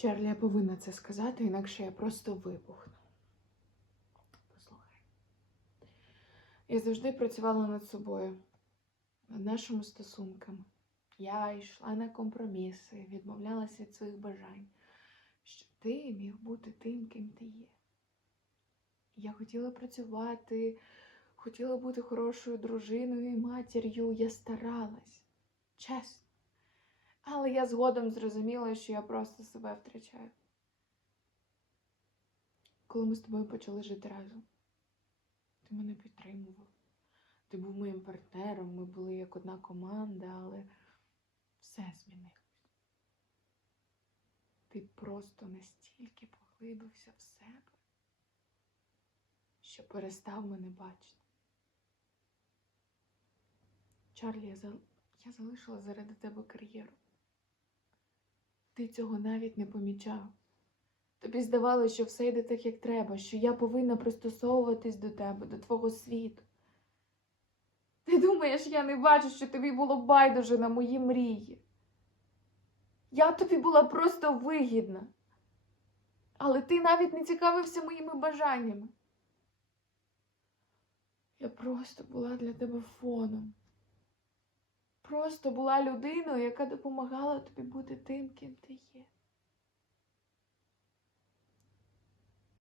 Чарлі, я повинна це сказати, інакше я просто вибухну. Послухай. Я завжди працювала над собою, над нашими стосунками. Я йшла на компроміси, відмовлялася від своїх бажань, щоб ти міг бути тим, ким ти є. Я хотіла працювати, хотіла бути хорошою дружиною і матір'ю. Я старалась, чесно. Але я згодом зрозуміла, що я просто себе втрачаю. Коли ми з тобою почали жити разом, ти мене підтримував. Ти був моїм партнером, ми були як одна команда, але все змінилось. Ти просто настільки поглибився в себе, що перестав мене бачити. Чарлі, я, зал... я залишила заради тебе кар'єру. Ти цього навіть не помічав. Тобі здавалося, що все йде так, як треба, що я повинна пристосовуватись до тебе, до твого світу. Ти думаєш, я не бачу, що тобі було байдуже на мої мрії. Я тобі була просто вигідна. Але ти навіть не цікавився моїми бажаннями. Я просто була для тебе фоном. Просто була людиною, яка допомагала тобі бути тим, ким ти є.